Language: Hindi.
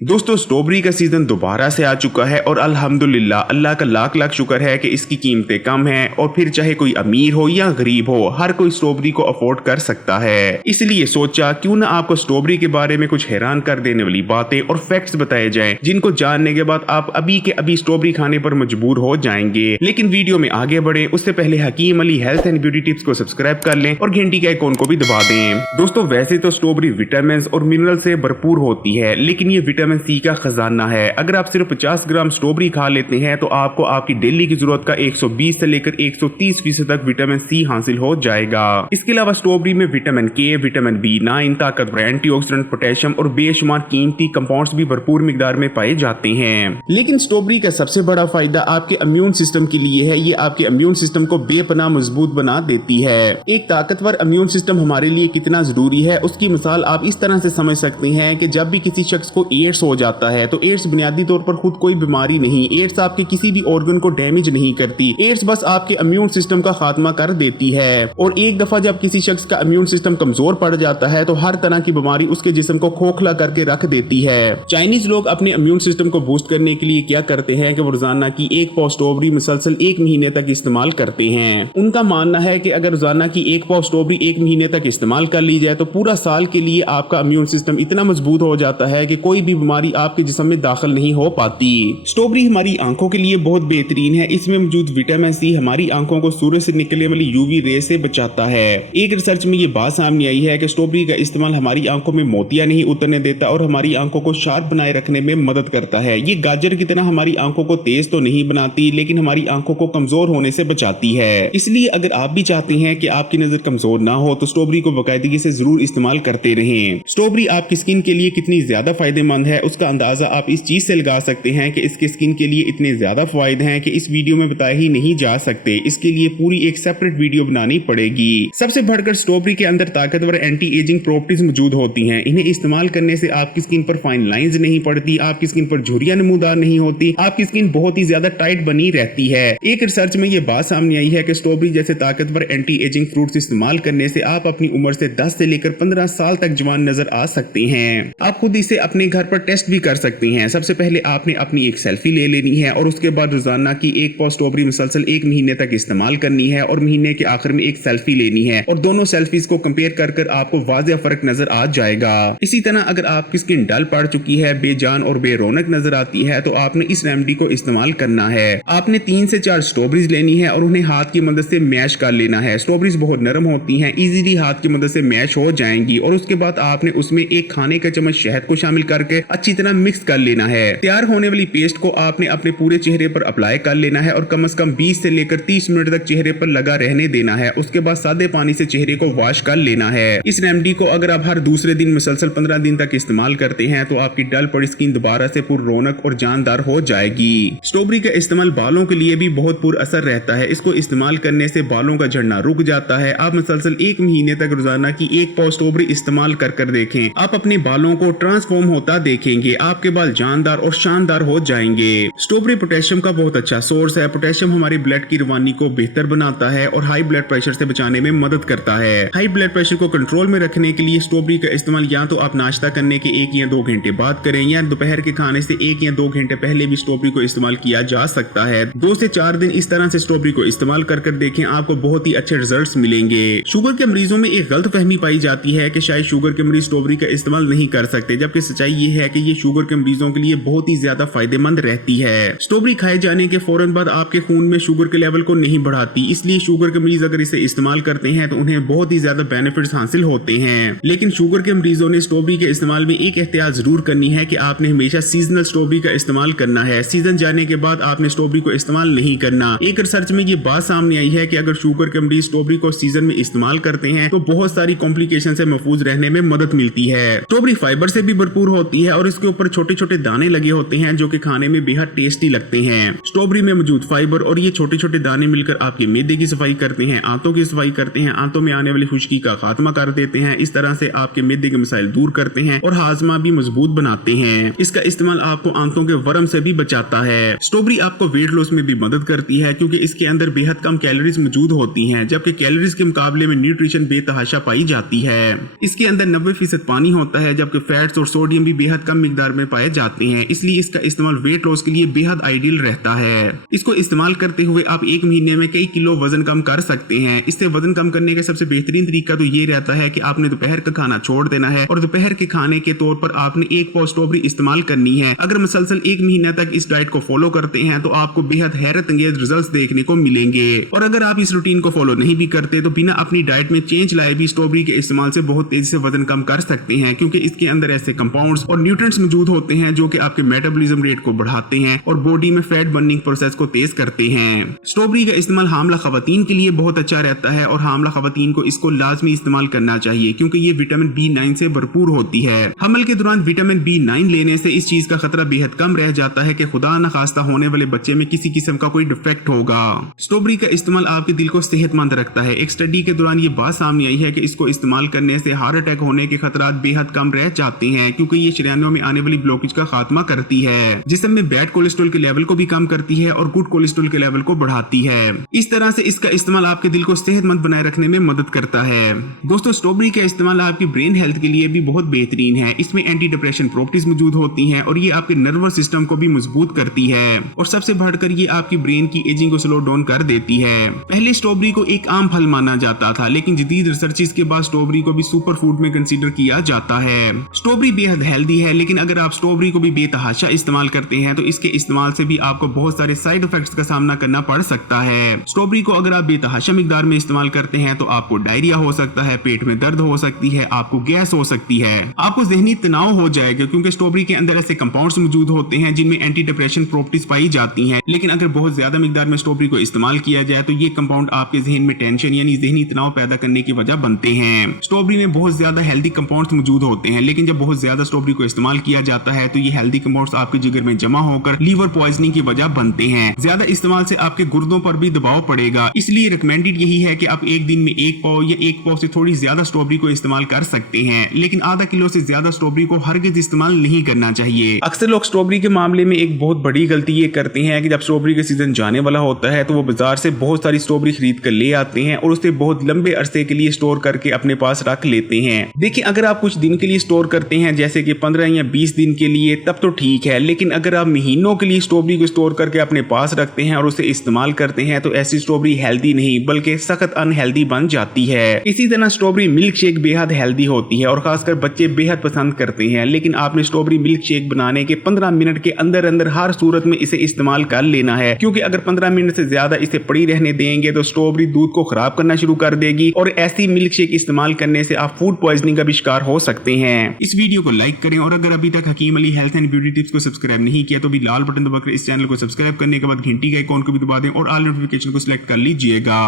दोस्तों स्ट्रॉबेरी का सीजन दोबारा से आ चुका है और अल्हम्दुलिल्लाह अल्लाह का लाख लाख शुक्र है कि इसकी कीमतें कम हैं और फिर चाहे कोई अमीर हो या गरीब हो हर कोई स्ट्रॉबेरी को अफोर्ड कर सकता है। इसलिए सोचा क्यों ना आपको स्ट्रॉबेरी के बारे में कुछ हैरान कर देने वाली बातें और फैक्ट्स बताए जाएं जिनको जानने के बाद आप अभी के अभी स्ट्रॉबेरी खाने पर मजबूर हो जाएंगे। लेकिन वीडियो में आगे बढ़े उससे पहले Hakim Ali health and beauty tips को सब्सक्राइब कर लें और घंटी के आइकॉन को भी दबा दें। दोस्तों वैसे तो स्ट्रॉबेरी विटामिन और मिनरल से भरपूर होती है, लेकिन ये विटामिन सी का खजाना है। अगर आप सिर्फ 50 ग्राम स्ट्रॉबेरी खा लेते हैं तो आपको आपकी डेली की जरूरत का 120 से लेकर 130% तक विटामिन सी हासिल हो जाएगा। इसके अलावा स्ट्रॉबेरी में विटामिन के, विटामिन B9, ताकतवर एंटीऑक्सीडेंट, पोटेशियम और बेशुमार कीमती कंपाउंड्स भी भरपूर मिकदार में पाए जाते हैं। लेकिन स्ट्रॉबेरी का सबसे बड़ा फायदा आपके इम्यून सिस्टम के लिए है। ये आपके इम्यून सिस्टम को बेपनाह मजबूत बना देती है। एक ताकतवर इम्यून सिस्टम हमारे लिए कितना जरूरी है उसकी मिसाल आप इस तरह से समझ सकते हैं कि जब भी किसी शख्स को एड्स हो जाता है तो एड्स बुनियादी तौर पर खुद कोई बीमारी नहीं, एड्स आपके किसी भी ऑर्गन को डैमेज नहीं करती, एड्स बस आपके इम्यून सिस्टम का खात्मा कर देती है। और एक दफा जब किसी शख्स का इम्यून सिस्टम कमजोर पड़ जाता है तो हर तरह की बीमारी उसके जिस्म को खोखला करके रख देती है। चाइनीज लोग अपने इम्यून सिस्टम को बूस्ट करने के लिए क्या करते हैं कि वो रोजाना की एक पाव स्ट्रॉबेरी मुसलसल 1 महीने तक इस्तेमाल करते हैं। उनका मानना है कि अगर रोजाना की एक पाव स्ट्रॉबेरी 1 महीने तक इस्तेमाल कर ली जाए तो पूरा साल के लिए आपका इम्यून सिस्टम इतना मजबूत हो जाता है कि कोई भी बीमारी आपके जिस्म में दाखिल नहीं हो पाती। स्ट्रॉबेरी हमारी आंखों के लिए बहुत बेहतरीन है। इसमें मौजूद विटामिन सी हमारी आंखों को सूरज से निकलने वाली यूवी रे से बचाता है। एक रिसर्च में ये बात सामने आई है कि स्ट्रॉबेरी का इस्तेमाल हमारी आंखों में मोतिया नहीं उतरने देता और हमारी आंखों को शार्प बनाए रखने में मदद करता है। ये गाजर की तरह हमारी आंखों को तेज तो नहीं बनाती, लेकिन हमारी आंखों को कमजोर होने से बचाती है। इसलिए अगर आप भी चाहते हैं कि आपकी नजर कमजोर ना हो तो स्ट्रॉबेरी को बाकायदगी से जरूर इस्तेमाल करते रहें। स्ट्रॉबेरी आपकी स्किन के लिए कितनी ज्यादा फायदेमंद है उसका अंदाजा आप इस चीज से लगा सकते हैं कि इसके स्किन के लिए इतने ज्यादा फायदे हैं कि इस वीडियो में बताए ही नहीं जा सकते। इसके लिए पूरी एक सेपरेट वीडियो बनानी पड़ेगी। सबसे बढ़कर स्ट्रॉबेरी के अंदर ताकतवर एंटी एजिंग प्रॉपर्टीज मौजूद होती हैं। इन्हें इस्तेमाल करने से आपकी स्किन पर फाइन लाइंस नहीं पड़ती, आपकी स्किन पर झुर्रियां नमूदार नहीं होती, आपकी स्किन बहुत ही ज्यादा टाइट बनी रहती है। एक रिसर्च में यह बात सामने आई है कि स्ट्रॉबेरी जैसे ताकतवर एंटी एजिंग फ्रूट्स इस्तेमाल करने से आप अपनी उम्र से 10 से लेकर 15 साल तक जवान नजर आ सकते हैं। आप खुद इसे अपने घर पर टेस्ट भी कर सकते हैं। सबसे पहले आपने अपनी एक सेल्फी ले लेनी है और उसके बाद रोजाना की एक पाव स्ट्रॉबेरी मुसलसल 1 महीने तक इस्तेमाल करनी है और महीने के आखिर में एक सेल्फी लेनी है और दोनों सेल्फीज को कंपेयर कर आपको वाज़ेह फर्क नजर आ जाएगा। इसी तरह अगर आपकी स्किन डल पड़ चुकी है, बेजान और बेरौनक नजर आती है तो आपने इस रेमेडी को इस्तेमाल करना है। आपने 3 से 4 स्ट्रॉबेरीज लेनी है और उन्हें हाथ की मदद से मैश कर लेना है। स्ट्रॉबेरीज बहुत नरम होती हैं, इजीली हाथ की मदद से मैश हो जाएंगी और उसके बाद आपने उसमें एक खाने का चम्मच शहद को शामिल करके अच्छी तरह मिक्स कर लेना है। तैयार होने वाली पेस्ट को आपने अपने पूरे चेहरे पर अप्लाई कर लेना है और कम से कम 20 से लेकर 30 मिनट तक चेहरे पर लगा रहने देना है। उसके बाद सादे पानी से चेहरे को वॉश कर लेना है। इस रेमेडी को अगर आप हर दूसरे दिन मुसलसल 15 दिन तक इस्तेमाल करते हैं तो आपकी डल पड़ी स्किन दोबारा से पुर रौनक और जानदार हो जाएगी। स्ट्रॉबेरी का इस्तेमाल बालों के लिए भी बहुत पुर असर रहता है। इसको इस्तेमाल करने से बालों का झड़ना रुक जाता है। आप मुसलसल 1 महीने तक रोजाना की एक पाव स्ट्रॉबेरी इस्तेमाल कर देखें, आप अपने बालों को ट्रांसफॉर्म होता देखेंगे। आपके बाल जानदार और शानदार हो जाएंगे। स्ट्रॉबेरी पोटेशियम का बहुत अच्छा सोर्स है। पोटेशियम हमारे ब्लड की रवानी को बेहतर बनाता है और हाई ब्लड प्रेशर से बचाने में मदद करता है। हाई ब्लड प्रेशर को कंट्रोल में रखने के लिए स्ट्रॉबेरी का इस्तेमाल या तो आप नाश्ता करने के 1 या 2 घंटे बाद करें या दोपहर के खाने से 1 या 2 घंटे पहले भी स्ट्रॉबेरी को इस्तेमाल किया जा सकता है। 2 से 4 दिन इस तरह से स्ट्रॉबेरी को इस्तेमाल कर देखें, आपको बहुत ही अच्छे रिजल्ट्स मिलेंगे। शुगर के मरीजों में एक गलत फहमी पाई जाती है कि शायद शुगर के मरीज स्ट्रॉबेरी का इस्तेमाल नहीं कर सकते, जबकि सच्चाई ये है कि ये शुगर के मरीजों के लिए बहुत ही ज्यादा फायदेमंद रहती है। स्ट्रॉबेरी खाए जाने के फौरन बाद आपके खून में शुगर के लेवल को नहीं बढ़ाती, इसलिए शुगर के मरीज अगर इसे इस्तेमाल करते हैं तो उन्हें बहुत ही ज्यादा बेनिफिट्स हासिल होते हैं। लेकिन शुगर के मरीजों ने स्ट्रॉबेरी के इस्तेमाल में एक एहतियात जरूर करनी है कि आपने हमेशा सीजनल स्ट्रॉबेरी का इस्तेमाल करना है। सीजन जाने के बाद आपने स्ट्रॉबेरी को इस्तेमाल नहीं करना। एक रिसर्च में ये बात सामने आई है कि अगर शुगर के मरीज स्ट्रॉबेरी को सीजन में इस्तेमाल करते हैं तो बहुत सारी कॉम्प्लिकेशन से महफूज रहने में मदद मिलती है। स्ट्रॉबेरी फाइबर से भी भरपूर होती है और इसके ऊपर छोटे छोटे दाने लगे होते हैं जो कि खाने में बेहद टेस्टी लगते हैं। स्ट्रॉबेरी में मौजूद फाइबर और ये छोटे छोटे दाने मिलकर आपके मैदे की सफाई करते हैं, आंतों की सफाई करते हैं, आंतों में आने वाली खुश्की का खात्मा कर देते हैं। इस तरह से आपके मैदे के मसाइल दूर करते हैं और हाजमा भी मजबूत बनाते हैं। इसका इस्तेमाल आपको आंतों के वर्म से भी बचाता है। स्ट्रॉबेरी आपको वेट लॉस में भी मदद करती है क्योंकि इसके अंदर बेहद कम कैलोरीज मौजूद होती हैं, जबकि कैलोरीज के मुकाबले में न्यूट्रिशन बेतहाशा पाई जाती है। इसके अंदर 90% पानी होता है, जबकि फैट्स और सोडियम भी बेहद कम मिकदार में पाए जाते हैं, इसलिए इसका इस्तेमाल वेट लॉस के लिए बेहद आइडियल रहता है। इसको इस्तेमाल करते हुए आप 1 महीने में कई किलो वजन कम कर सकते हैं। इससे वजन कम करने का सबसे बेहतरीन तरीका तो ये रहता है कि आपने दोपहर का खाना छोड़ देना है और दोपहर के खाने के तौर पर आपने 1 पाव स्ट्रॉबेरी इस्तेमाल करनी है। अगर मुसलसल 1 महीने तक इस डाइट को फॉलो करते हैं तो आपको बेहद हैरत अंगेज रिजल्ट्स देखने को मिलेंगे। और अगर आप इस रूटीन को फॉलो नहीं भी करते तो बिना अपनी डाइट में चेंज लाए भी स्ट्रॉबेरी के इस्तेमाल से बहुत तेजी से वजन कम कर सकते हैं, क्योंकि इसके अंदर ऐसे कंपाउंड्स और न्यूट्रिएंट्स मौजूद होते हैं जो कि आपके मेटाबॉलिज्म रेट को बढ़ाते हैं और बॉडी में फैट बर्निंग प्रोसेस को तेज करते हैं। स्ट्रॉबेरी का इस्तेमाल हामला खवातीन के लिए बहुत अच्छा रहता है और हामला खवातीन को इसको लाजमी इस्तेमाल करना चाहिए, क्योंकि ये विटामिन B9 से भरपूर होती है। हमल के दौरान विटामिन B9 लेने से इस चीज का खतरा बेहद कम रह जाता है कि खुदा न खास्ता होने वाले बच्चे में किसी किस्म का कोई डिफेक्ट होगा। स्ट्रॉबेरी का इस्तेमाल आपके दिल को सेहतमंद रखता है। एक स्टडी के दौरान ये बात सामने आई है कि इसको इस्तेमाल करने से हार्ट अटैक होने के खतरात बेहद कम रह जाते हैं, क्योंकि ये शरीरों में आने वाली ब्लॉकेज का खात्मा करती है, जिस्म में बैड कोलेस्ट्रॉल के लेवल को भी कम करती है और गुड कोलेस्ट्रॉल के लेवल को बढ़ाती है। इस तरह से इसका इस्तेमाल आपके दिल को सेहतमंद बनाए रखने में मदद करता है। दोस्तों, स्ट्रॉबेरी का इस्तेमाल आपकी ब्रेन हेल्थ के लिए भी बहुत बेहतरीन है। इसमें एंटी डिप्रेशन प्रॉपर्टीज मौजूद होती हैं और ये आपके नर्वस सिस्टम को भी मजबूत करती है और सबसे बढ़कर ये आपकी ब्रेन की एजिंग को स्लो डाउन कर देती है। पहले स्ट्रॉबेरी को एक आम फल माना जाता था, लेकिन जदीद रिसर्चेस के बाद स्ट्रॉबेरी को भी सुपर फूड में कंसीडर किया जाता है। स्ट्रॉबेरी बेहद हेल्दी है, लेकिन अगर आप स्ट्रॉबेरी को भी बेतहाशा इस्तेमाल करते हैं तो इसके इस्तेमाल से भी आपको बहुत सारे साइड इफेक्ट्स का सामना करना पड़ सकता है। स्ट्रॉबेरी को अगर आप बेतहाशा मिकदार में इस्तेमाल करते हैं तो आपको डायरिया हो सकता है, पेट में दर्द हो सकती है, आपको गैस हो सकती है, आपको जहनी तनाव हो जाएगा, क्योंकि स्ट्रॉबेरी के अंदर ऐसे कंपाउंड्स मौजूद होते हैं जिनमें एंटी डिप्रेशन प्रॉपर्टीज पाई जाती हैं। लेकिन अगर बहुत ज्यादा मिकदार में स्ट्रॉबेरी को इस्तेमाल किया जाए तो ये कंपाउंड आपके जहन में टेंशन यानी जहनी तनाव पैदा करने की वजह बनते हैं। स्ट्रॉबेरी में बहुत ज्यादा हेल्दी कंपाउंड्स मौजूद होते हैं, लेकिन जब बहुत ज्यादा स्ट्रॉबेरी को इस्तेमाल किया जाता है तो ये हेल्दी कंपाउंड्स आपके जिगर में जमा होकर लीवर पॉइजनिंग की वजह बनते हैं। ज्यादा इस्तेमाल से आपके गुर्दों पर भी दबाव पड़ेगा, इसलिए रिकमेंडेड यही है कि आप एक दिन में 1 पाव या 1 पाव से थोड़ी ज्यादा स्ट्रॉबेरी को इस्तेमाल कर सकते हैं, लेकिन आधा किलो से ज्यादा स्ट्रॉबेरी को हरगिज इस्तेमाल नहीं करना चाहिए। अक्सर लोग स्ट्रॉबेरी के मामले में एक बहुत बड़ी गलती ये करते हैं कि जब स्ट्रॉबेरी का सीजन जाने वाला होता है तो वो बाजार से बहुत सारी स्ट्रॉबेरी खरीद कर ले आते हैं और उसे बहुत लंबे अरसे के लिए स्टोर करके अपने पास रख लेते हैं। देखिए, अगर आप कुछ दिन के लिए स्टोर करते हैं जैसे कि 15 या 20 दिन के लिए, तब तो ठीक है, लेकिन अगर आप महीनों के लिए स्ट्रॉबेरी को स्टोर करके अपने पास रखते हैं और उसे इस्तेमाल करते हैं तो ऐसी स्ट्रॉबेरी हेल्दी नहीं बल्कि सख्त अनहेल्दी बन जाती है। इसी तरह स्ट्रॉबेरी मिल्क शेक बेहद हेल्दी होती है और खासकर बच्चे बेहद पसंद करते हैं, लेकिन आपने स्ट्रॉबेरी मिल्क शेक बनाने के 15 मिनट के अंदर अंदर हर सूरत में इसे इस्तेमाल कर लेना है, क्योंकि अगर 15 मिनट से ज्यादा इसे पड़ी रहने देंगे तो स्ट्रॉबेरी दूध को खराब करना शुरू कर देगी और ऐसी मिल्क शेक इस्तेमाल करने से आप फूड पॉइजनिंग का भी शिकार हो सकते हैं। इस वीडियो को लाइक करें और अगर अभी तक Hakim Ali health and beauty tips को सब्सक्राइब नहीं किया तो भी लाल बटन दबाकर इस चैनल को सब्सक्राइब करने के बाद घंटी के आइकॉन को भी दबा दें और ऑल नोटिफिकेशन को सिलेक्ट कर लीजिएगा।